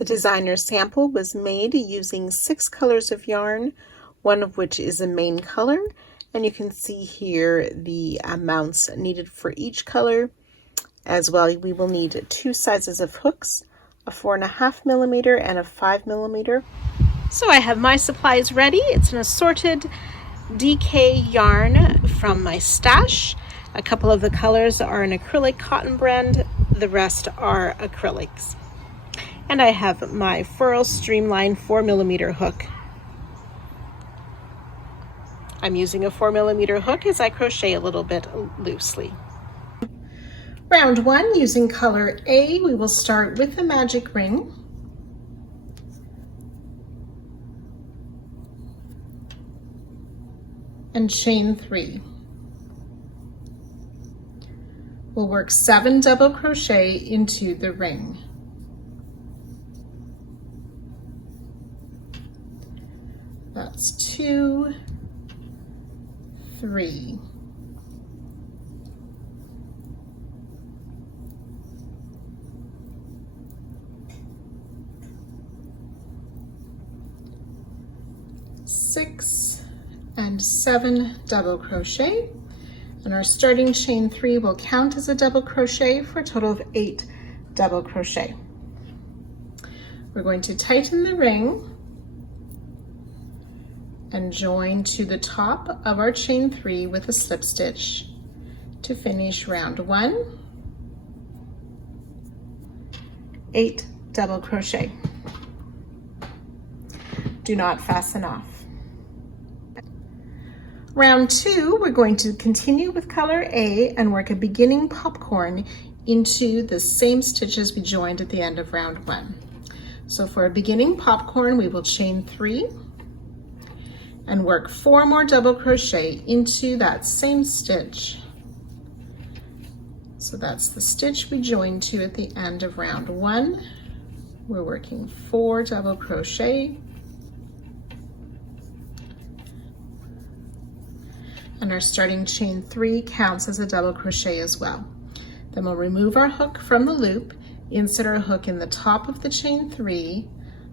The designer sample was made using 6 colors of yarn, one of which is a main color, and you can see here the amounts needed for each color. As well, we will need 2 sizes of hooks, a 4.5mm and a 5mm. So I have my supplies ready. It's an assorted DK yarn from my stash. A couple of the colors are an acrylic cotton blend, the rest are acrylics. And I have my Furl Streamline 4mm hook. I'm using a 4mm hook as I crochet a little bit loosely. Round 1, using color A, we will start with a magic ring. And chain 3. We'll work 7 double crochet into the ring. That's 2, 3. 6 and 7 double crochet, and our starting chain 3 will count as a double crochet for a total of 8 double crochet. We're going to tighten the ring and join to the top of our chain 3 with a slip stitch to finish round 1. 8 double crochet. Do not fasten off. Round 2, we're going to continue with color A and work a beginning popcorn into the same stitches we joined at the end of round 1. So for a beginning popcorn, we will chain 3 and work 4 more double crochet into that same stitch. So that's the stitch we joined to at the end of round 1. We're working 4 double crochet. And our starting chain 3 counts as a double crochet as well. Then we'll remove our hook from the loop, insert our hook in the top of the chain 3,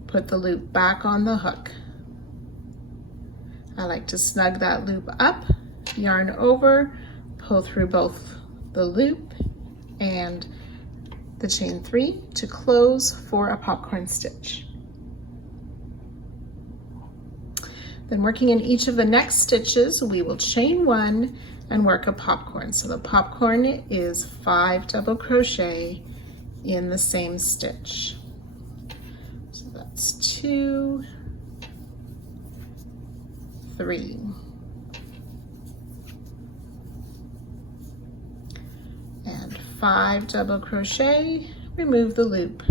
put the loop back on the hook. I like to snug that loop up, yarn over, pull through both the loop and the chain 3 to close for a popcorn stitch. Then working in each of the next stitches, we will chain 1 and work a popcorn. So the popcorn is 5 double crochet in the same stitch. So that's 2, 3. And 5 double crochet, remove the loop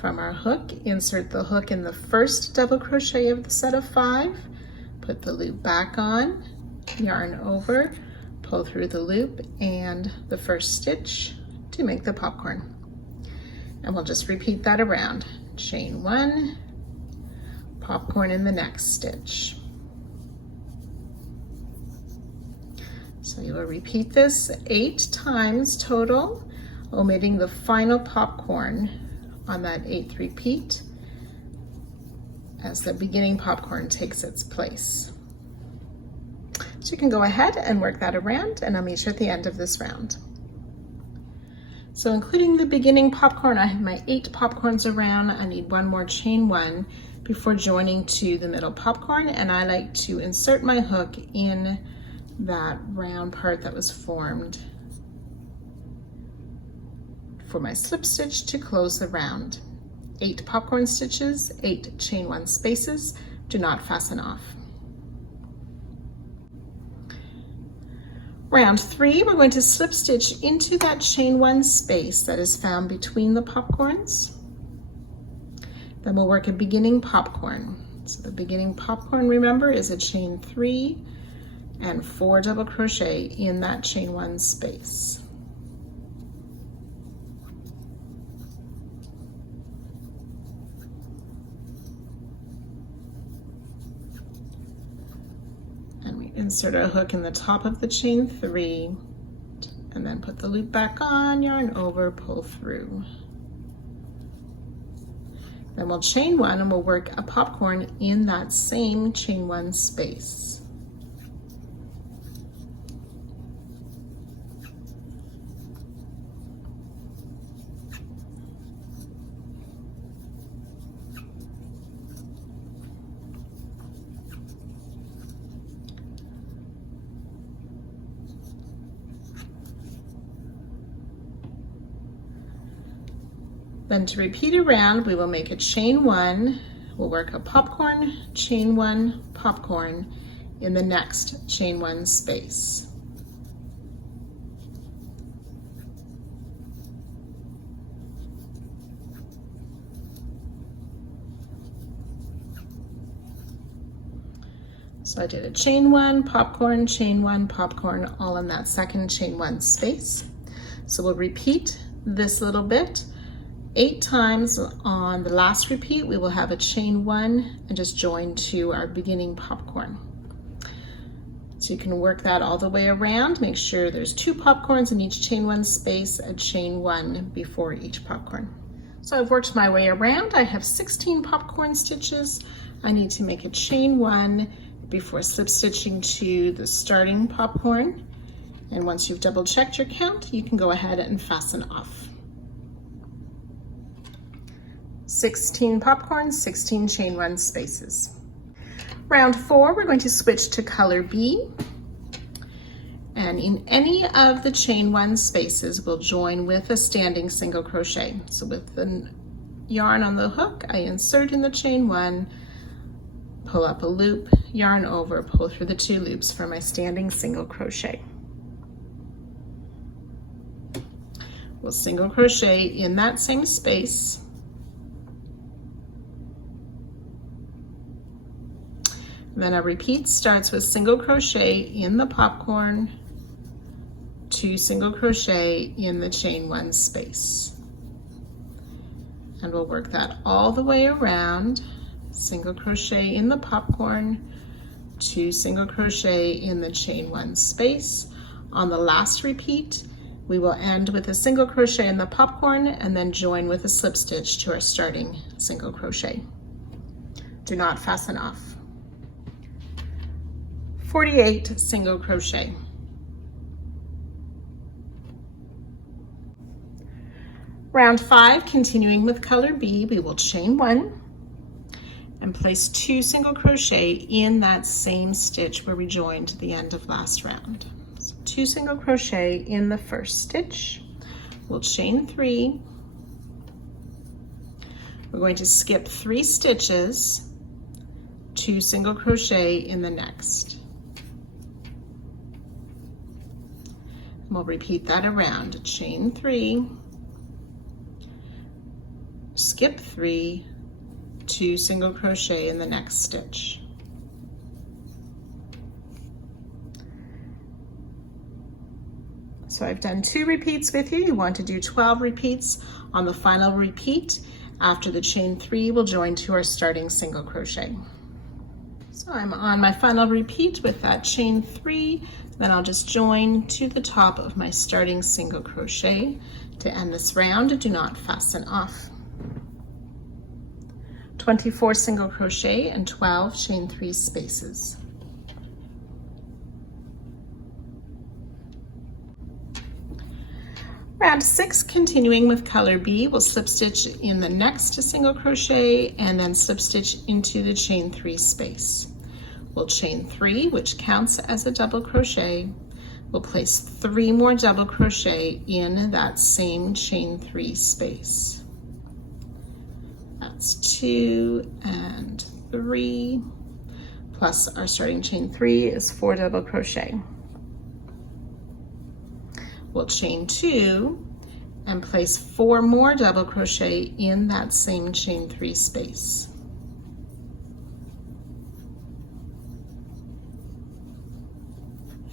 from our hook, insert the hook in the first double crochet of the set of 5, put the loop back on, yarn over, pull through the loop and the first stitch to make the popcorn. And we'll just repeat that around. Chain 1, popcorn in the next stitch. So you will repeat this 8 times total, omitting the final popcorn on that 8th repeat as the beginning popcorn takes its place. So you can go ahead and work that around, and I'll meet you at the end of this round. So including the beginning popcorn, I have my 8 popcorns around. I need 1 more chain 1 before joining to the middle popcorn, and I like to insert my hook in that round part that was formed for my slip stitch to close the round. 8 popcorn stitches, 8 chain 1 spaces, do not fasten off. Round 3, we're going to slip stitch into that chain 1 space that is found between the popcorns. Then we'll work a beginning popcorn. So the beginning popcorn, remember, is a chain 3 and 4 double crochet in that chain 1 space. Insert a hook in the top of the chain 3 and then put the loop back on, yarn over, pull through. Then we'll chain one and we'll work a popcorn in that same chain one space. Then to repeat around, we will make a chain one, we'll work a popcorn, chain one, popcorn in the next chain one space. So I did a chain one, popcorn, all in that second chain one space. So we'll repeat this little bit 8 times. On the last repeat, we will have a chain one and just join to our beginning popcorn. So you can work that all the way around. Make sure there's 2 popcorns in each chain one space, a chain one before each popcorn. So I've worked my way around. I have 16 popcorn stitches. I need to make a chain one before slip stitching to the starting popcorn. And once you've double checked your count, you can go ahead and fasten off. 16 popcorns, 16 chain one spaces. Round 4, we're going to switch to color B. And in any of the chain one spaces, we'll join with a standing single crochet. So with the yarn on the hook, I insert in the chain one, pull up a loop, yarn over, pull through the 2 loops for my standing single crochet. We'll single crochet in that same space. Then our repeat starts with single crochet in the popcorn, 2 single crochet in the chain one space. And we'll work that all the way around. Single crochet in the popcorn, 2 single crochet in the chain one space. On the last repeat, we will end with a single crochet in the popcorn and then join with a slip stitch to our starting single crochet. Do not fasten off. 48 single crochet. Round 5, continuing with color B, we will chain one and place 2 single crochet in that same stitch where we joined to the end of last round. So 2 single crochet in the first stitch. We'll chain 3. We're going to skip 3 stitches, 2 single crochet in the next. We'll repeat that around. Chain 3, skip 3, 2 single crochet in the next stitch. So I've done 2 repeats with you. You want to do 12 repeats. On the final repeat, after the chain 3, we'll join to our starting single crochet. So I'm on my final repeat with that chain 3. Then I'll just join to the top of my starting single crochet to end this round. Do not fasten off. 24 single crochet and 12 chain 3 spaces. Round 6, continuing with color B, we'll slip stitch in the next single crochet and then slip stitch into the chain 3 space. We'll chain 3, which counts as a double crochet. We'll place 3 more double crochet in that same chain 3 space. That's 2 and 3, plus our starting chain 3 is 4 double crochet. We'll chain 2 and place 4 more double crochet in that same chain 3 space.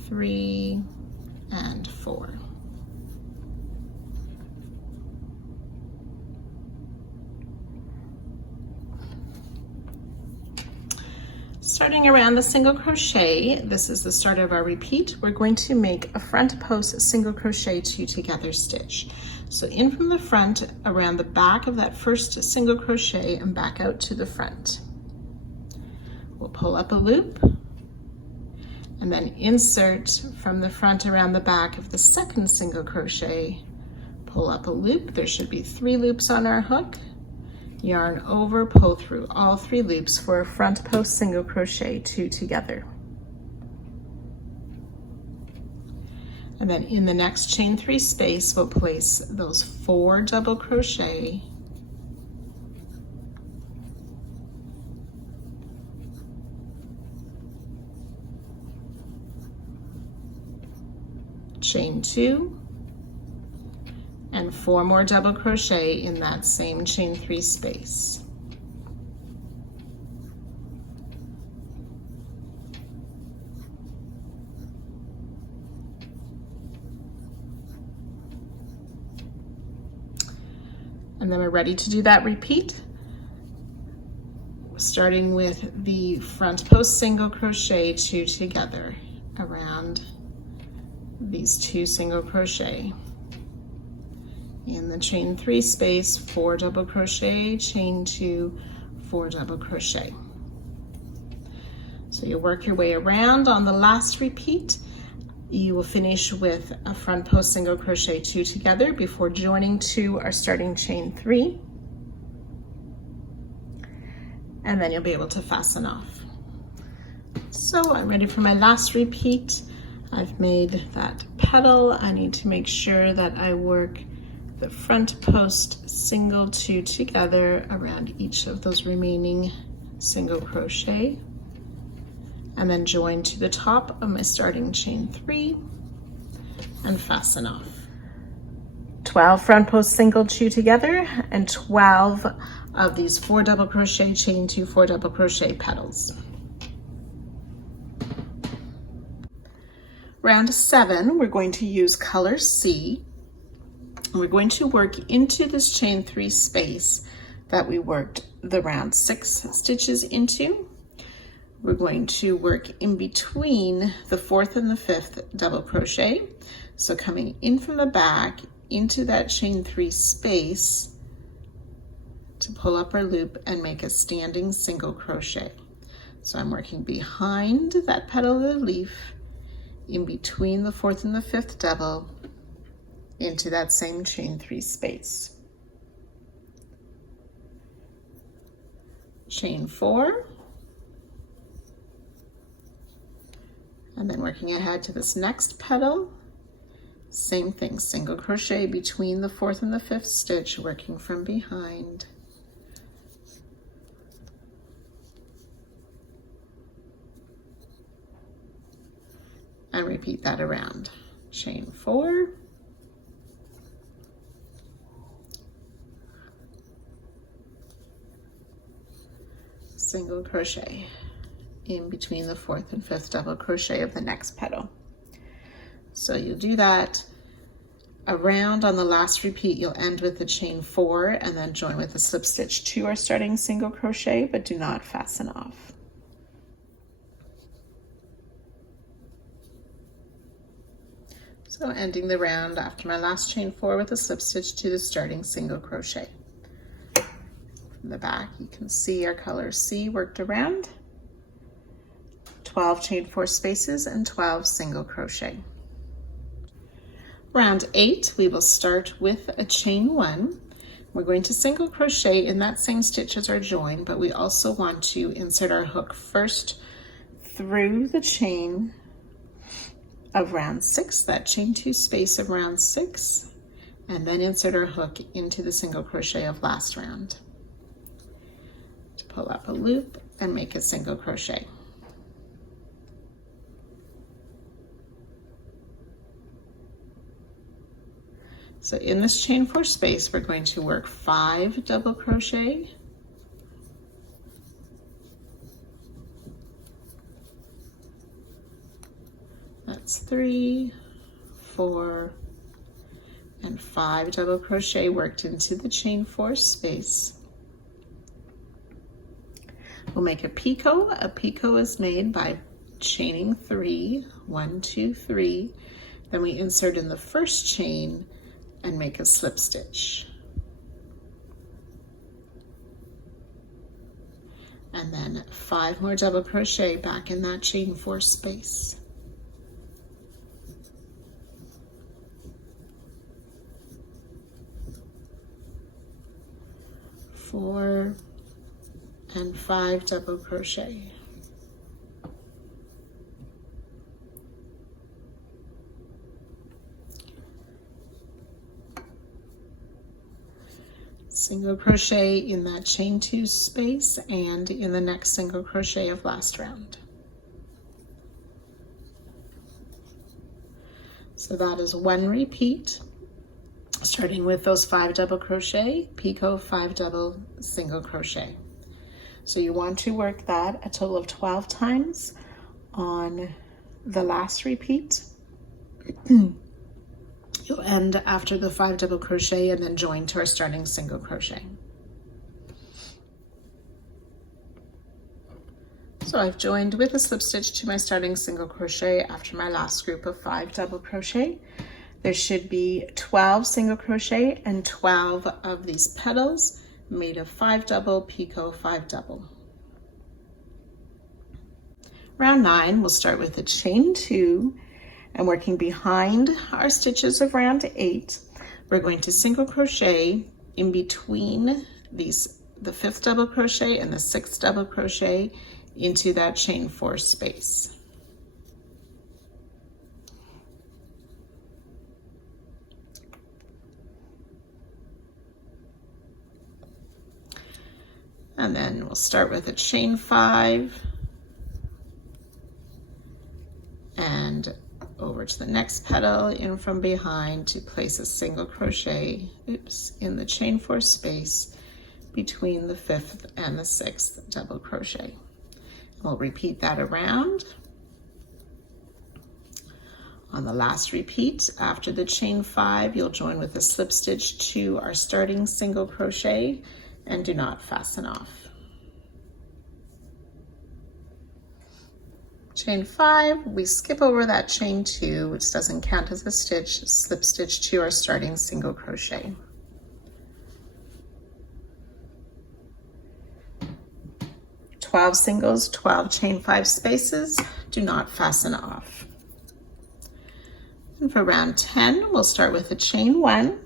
3 and 4. Starting around the single crochet, this is the start of our repeat. We're going to make a front post single crochet 2 together stitch. So in from the front, around the back of that first single crochet and back out to the front. We'll pull up a loop and then insert from the front around the back of the second single crochet, pull up a loop. There should be 3 loops on our hook. Yarn over, pull through all 3 loops for a front post single crochet 2 together. And then in the next chain 3 space, we'll place those 4 double crochet, chain 2, and 4 more double crochet in that same chain 3 space. And then we're ready to do that repeat, starting with the front post single crochet 2 together around these 2 single crochet. In the chain 3 space, 4 double crochet, chain 2, 4 double crochet. So you'll work your way around. On the last repeat, you will finish with a front post single crochet 2 together before joining to our starting chain 3. And then you'll be able to fasten off. So I'm ready for my last repeat. I've made that petal. I need to make sure that I work the front post single 2 together around each of those remaining single crochet, and then join to the top of my starting chain 3 and fasten off. 12 front post single 2 together and 12 of these 4 double crochet chain 2 4 double crochet petals. Round 7, we're going to use color C. We're going to work into this chain 3 space that we worked the round 6 stitches into. We're going to work in between the 4th and the 5th double crochet. So coming in from the back into that chain 3 space to pull up our loop and make a standing single crochet. So I'm working behind that petal of the leaf, in between the 4th and the 5th double, into that same chain 3 space. Chain 4, and then working ahead to this next petal, same thing, single crochet between the 4th and the 5th stitch, working from behind. And repeat that around. Chain 4, single crochet in between the 4th and 5th double crochet of the next petal. So you'll do that around. On the last repeat, you'll end with the chain 4 and then join with a slip stitch to our starting single crochet, but do not fasten off. So ending the round after my last chain 4 with a slip stitch to the starting single crochet. From the back, you can see our color C worked around, 12 chain 4 spaces and 12 single crochet. Round 8, we will start with a chain 1. We're going to single crochet in that same stitch as our join, but we also want to insert our hook first through the chain of round 6, that chain 2 space of round 6, and then insert our hook into the single crochet of last round. To pull up a loop and make a single crochet. So in this chain 4 space, we're going to work 5 double crochet, that's 3, 4, and 5 double crochet worked into the chain 4 space. we'll make a picot. A picot is made by chaining 3, 1, 2, 3. Then we insert in the first chain and make a slip stitch. And then 5 more double crochet back in that chain 4 space. Four and 5 double crochet. Single crochet in that chain 2 space and in the next single crochet of last round. So that is 1 repeat, starting with those 5 double crochet, picot, 5 double single crochet. So you want to work that a total of 12 times on the last repeat. You'll end after the 5 double crochet and then join to our starting single crochet. So I've joined with a slip stitch to my starting single crochet after my last group of 5 double crochet. There should be 12 single crochet and 12 of these petals made of 5 double, picot, 5 double. Round 9, we'll start with a chain 2 and working behind our stitches of round 8, we're going to single crochet in between these, the 5th double crochet and the 6th double crochet into that chain 4 space. And then we'll start with a chain 5 and over to the next petal in from behind to place a single crochet, in the chain 4 space between the 5th and the 6th double crochet. We'll repeat that around. On the last repeat, after the chain 5, you'll join with a slip stitch to our starting single crochet and do not fasten off. Chain 5, we skip over that chain 2, which doesn't count as a stitch, slip stitch to our starting single crochet. "12 singles, 12 chain 5 spaces, do not fasten off." And for round 10, we'll start with a chain 1.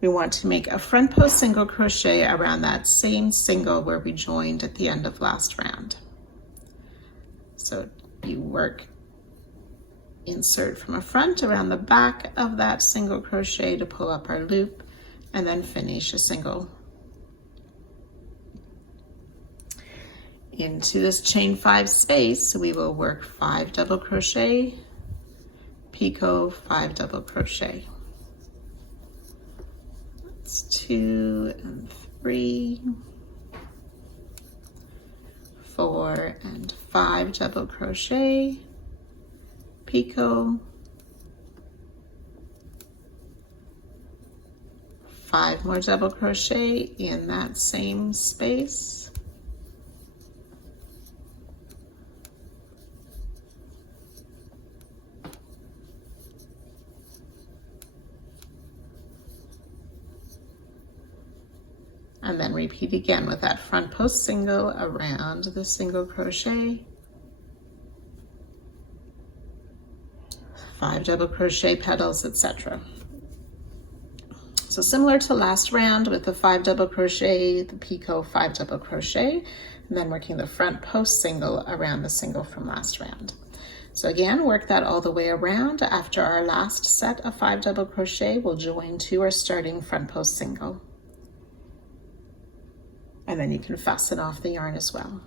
We want to make a front post single crochet around that same single where we joined at the end of last round. So you work, insert from a front around the back of that single crochet to pull up our loop, and then finish a single. Into this chain 5 space, we will work 5 double crochet, picot, 5 double crochet. That's 2 and 3, 4 and 5 double crochet, picot, 5 more double crochet in that same space, and then repeat again with that front post single around the single crochet, 5 double crochet petals, etc. So similar to last round with the 5 double crochet, the picot, 5 double crochet, and then working the front post single around the single from last round. So again, work that all the way around. After our last set of 5 double crochet, we'll join to our starting front post single. And then you can fasten off the yarn as well.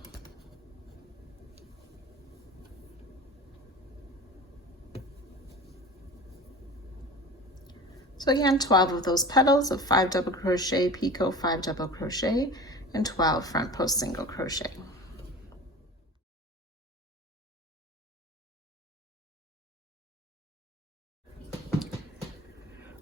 So again, 12 of those petals of 5 double crochet, picot, 5 double crochet, and 12 front post single crochet.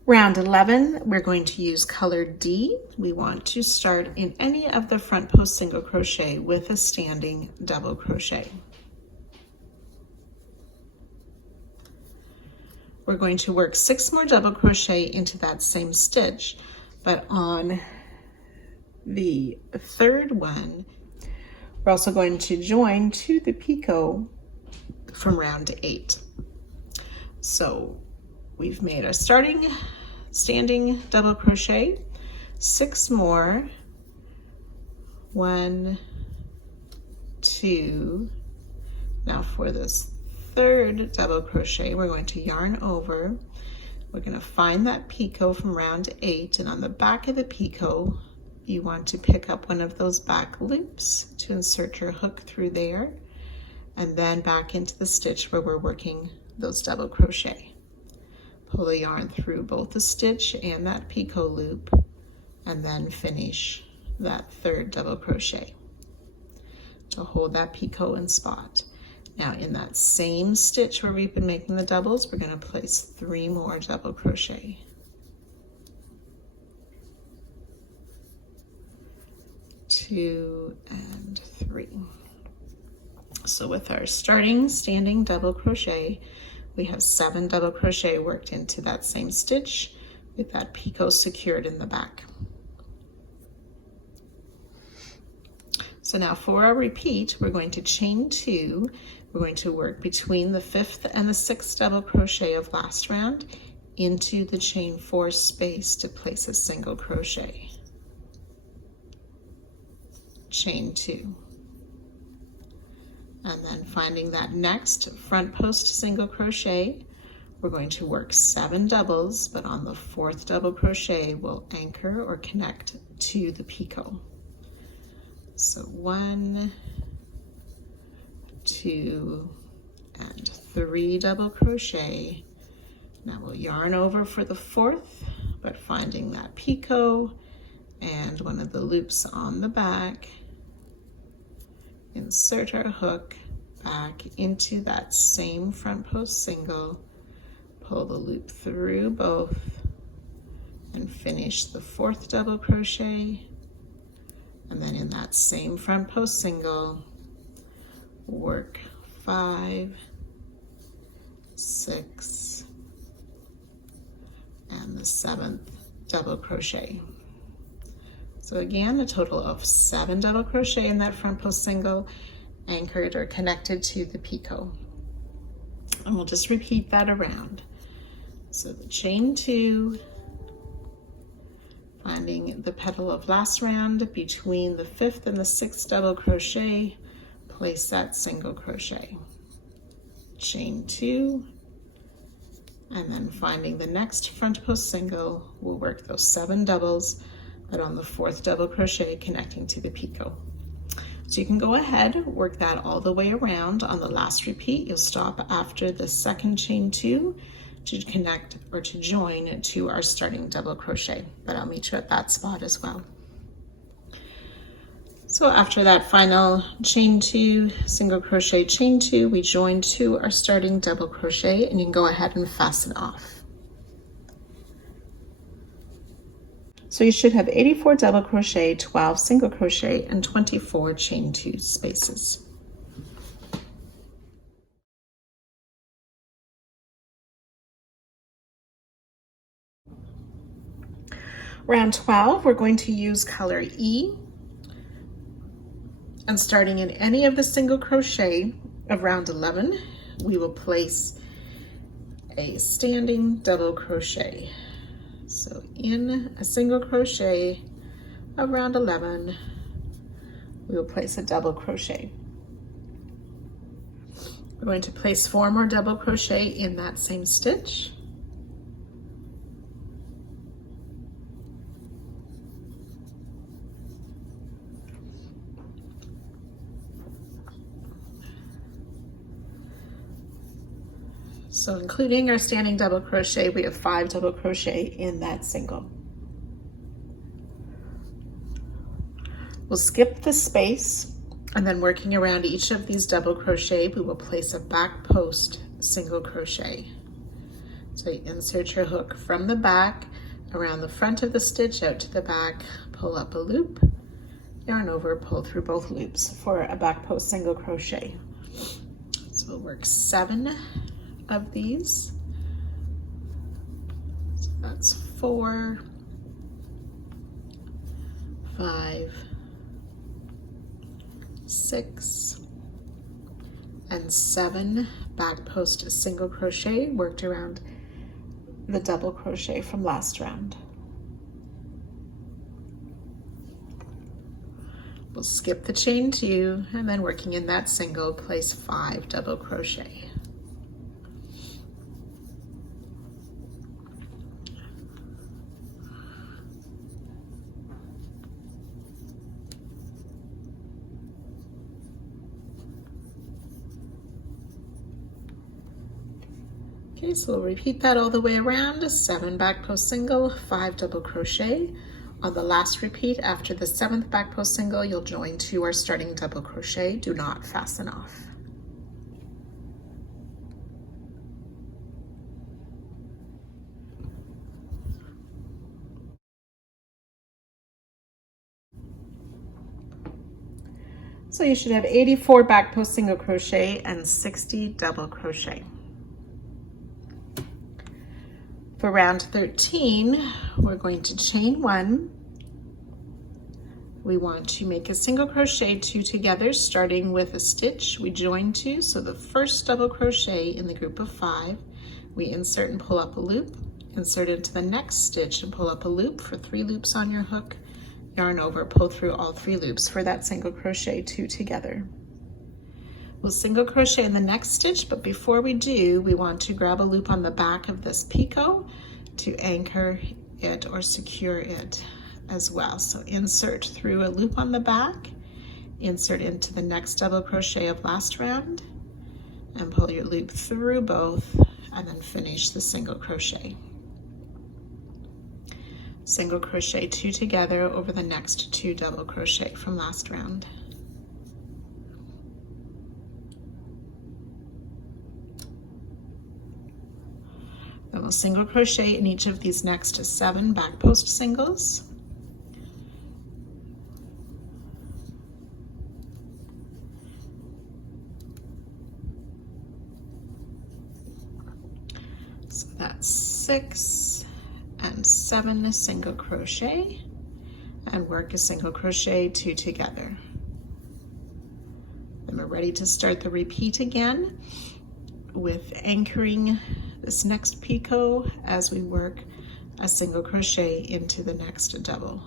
Round 11, we're going to use color D. We want to start in any of the front post single crochet with a standing double crochet. We're going to work 6 more double crochet into that same stitch, but on the third one, we're also going to join to the picot from round 8. So we've made our standing double crochet, 6 more, 1, 2. Now for this third double crochet, we're going to yarn over. We're going to find that picot from round 8, and on the back of the picot, you want to pick up one of those back loops to insert your hook through there, and then back into the stitch where we're working those double crochet. Pull the yarn through both the stitch and that picot loop, and then finish that third double crochet to hold that picot in spot. Now in that same stitch where we've been making the doubles, we're going to place 3 more double crochet. 2 and 3. So with our starting standing double crochet, we have 7 double crochet worked into that same stitch with that picot secured in the back. So now for our repeat, we're going to chain 2. We're going to work between the 5th and the 6th double crochet of last round into the chain 4 space to place a single crochet. Chain 2. And then finding that next front post single crochet, we're going to work 7 doubles, but on the 4th double crochet, we'll anchor or connect to the picot. So 1, 2, and 3 double crochet. Now we'll yarn over for the 4th, but finding that picot and one of the loops on the back, insert our hook back into that same front post single, pull the loop through both, and finish the 4th double crochet. And then in that same front post single, work 5, 6, and the 7th double crochet. So again, a total of 7 double crochet in that front post single, anchored or connected to the picot. And we'll just repeat that around. So the chain 2, finding the petal of last round between the 5th and the 6th double crochet, place that single crochet. Chain 2, and then finding the next front post single, we'll work those 7 doubles, but on the 4th double crochet connecting to the picot. So you can go ahead, work that all the way around. On the last repeat, you'll stop after the second chain 2 to connect or to join to our starting double crochet, but I'll meet you at that spot as well. So after that final chain 2, single crochet, chain 2, we join to our starting double crochet, and you can go ahead and fasten off. So you should have 84 double crochet, 12 single crochet, and 24 chain 2 spaces. Round 12, we're going to use color E, and starting in any of the single crochet of round 11, we will place a standing double crochet. So in a single crochet of round 11, we will place a double crochet. We're going to place 4 more double crochet in that same stitch. So including our standing double crochet, we have 5 double crochet in that single. We'll skip the space, and then working around each of these double crochet, we will place a back post single crochet. So you insert your hook from the back, around the front of the stitch, out to the back, pull up a loop, yarn over, pull through both loops for a back post single crochet. So we'll work 7 of these. So that's 4, 5, 6, and 7 back post single crochet worked around the double crochet from last round. We'll skip the chain 2 and then working in that single, place 5 double crochet. Okay, so we'll repeat that all the way around. 7 back post single, 5 double crochet. On the last repeat, after the 7th back post single, you'll join to our starting double crochet. Do not fasten off. So you should have 84 back post single crochet and 60 double crochet. For round 13, we're going to chain 1. We want to make a single crochet 2 together, starting with a stitch. We join 2, so the first double crochet in the group of 5, we insert and pull up a loop, insert into the next stitch and pull up a loop for 3 loops on your hook, yarn over, pull through all 3 loops for that single crochet 2 together. We'll single crochet in the next stitch, but before we do, we want to grab a loop on the back of this picot to anchor it or secure it as well. So insert through a loop on the back, insert into the next double crochet of last round, and pull your loop through both, and then finish the single crochet. Single crochet 2 together over the next 2 double crochet from last round. Then we'll single crochet in each of these next 7 back post singles. So that's 6 and 7 single crochet, and work a single crochet 2 together. Then we're ready to start the repeat again with anchoring this next picot as we work a single crochet into the next double,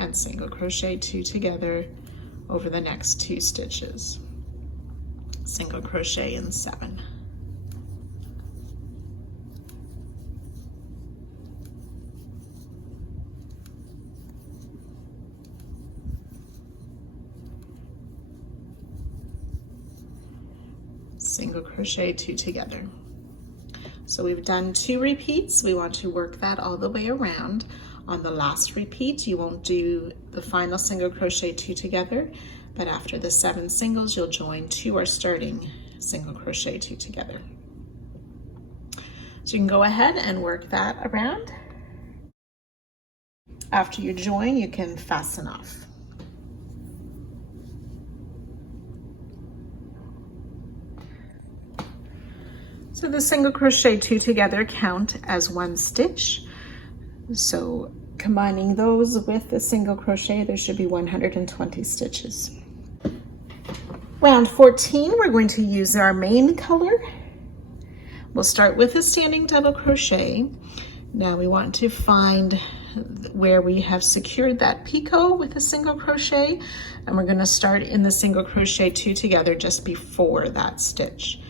and single crochet 2 together over the next 2 stitches, single crochet in 7. Single crochet 2 together. So we've done 2 repeats. We want to work that all the way around. On the last repeat, you won't do the final single crochet 2 together, but after the 7 singles, you'll join to our starting single crochet 2 together. So you can go ahead and work that around. After you join, you can fasten off. So the single crochet 2 together count as 1 stitch. So combining those with the single crochet, there should be 120 stitches. Round 14, we're going to use our main color. We'll start with a standing double crochet. Now we want to find where we have secured that picot with a single crochet, and we're going to start in the single crochet 2 together just before that stitch.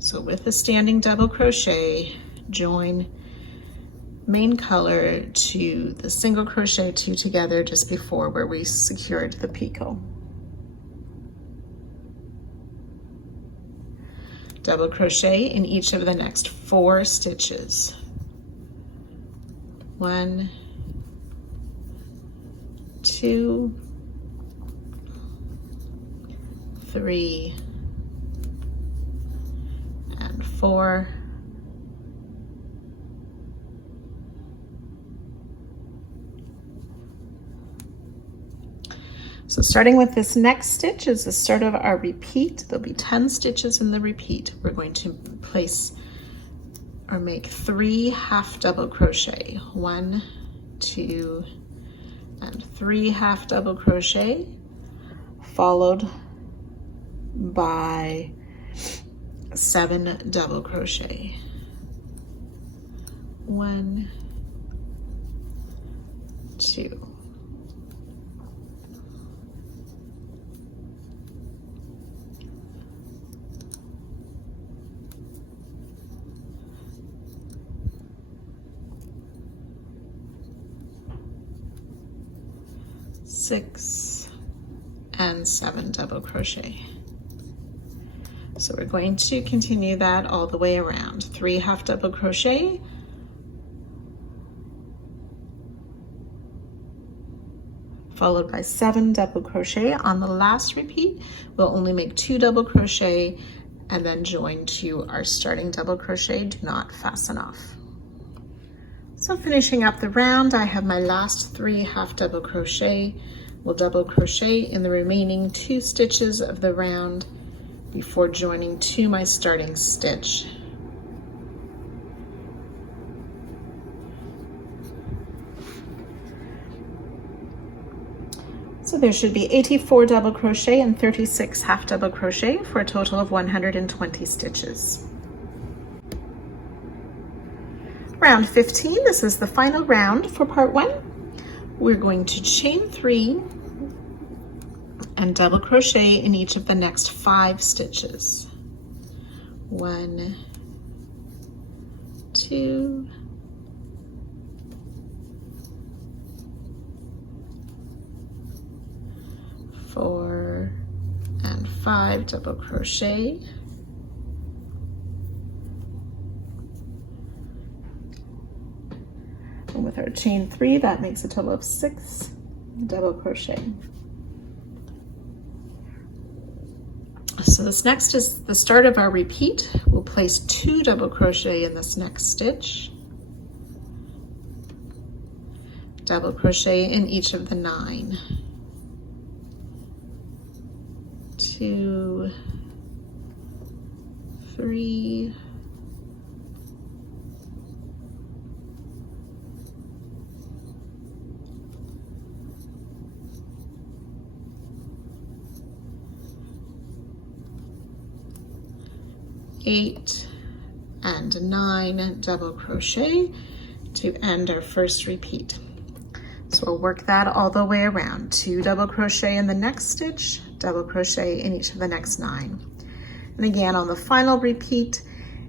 So with a standing double crochet, join main color to the single crochet 2 together just before where we secured the picot. Double crochet in each of the next 4 stitches. 1, 2, 3, 4, so starting with this next stitch is the start of our repeat. There'll be 10 stitches in the repeat. We're going to place or make 3 half double crochet. 1, 2, and 3 half double crochet, followed by 7 double crochet. 1, 2. 6 and 7 double crochet. So we're going to continue that all the way around. 3 half double crochet, followed by 7 double crochet. On the last repeat, we'll only make 2 double crochet and then join to our starting double crochet. Do not fasten off. So finishing up the round, I have my last 3 half double crochet. We'll double crochet in the remaining 2 stitches of the round before joining to my starting stitch. So there should be 84 double crochet and 36 half double crochet for a total of 120 stitches. Round 15, this is the final round for part 1. We're going to chain 3 and double crochet in each of the next 5 stitches. 1, 2, 4, and 5 double crochet. And with our chain 3, that makes a total of 6 double crochet. So this next is the start of our repeat. We'll place 2 double crochet in this next stitch. Double crochet in each of the 9. 2, 3, 8 and 9 double crochet to end our first repeat. So we'll work that all the way around. 2 double crochet in the next stitch, double crochet in each of the next 9. And again, on the final repeat,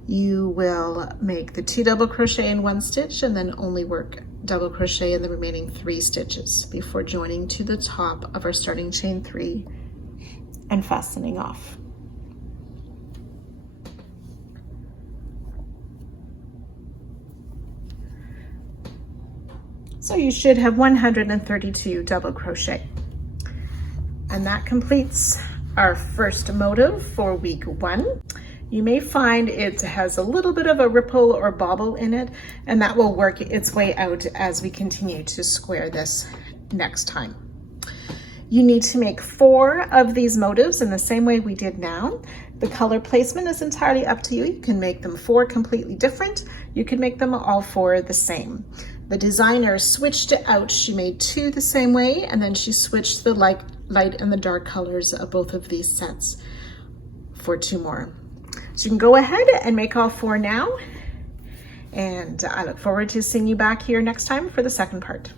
you will make the 2 double crochet in 1 stitch and then only work double crochet in the remaining 3 stitches before joining to the top of our starting chain 3 and fastening off. So you should have 132 double crochet. And that completes our first motive for week 1. You may find it has a little bit of a ripple or bobble in it, and that will work its way out as we continue to square this next time. You need to make 4 of these motives in the same way we did now. The color placement is entirely up to you. You can make them 4 completely different. You can make them all 4 the same. The designer switched it out. She made 2 the same way, and then she switched the light and the dark colors of both of these sets for 2 more. So you can go ahead and make all 4 now, and I look forward to seeing you back here next time for the second part.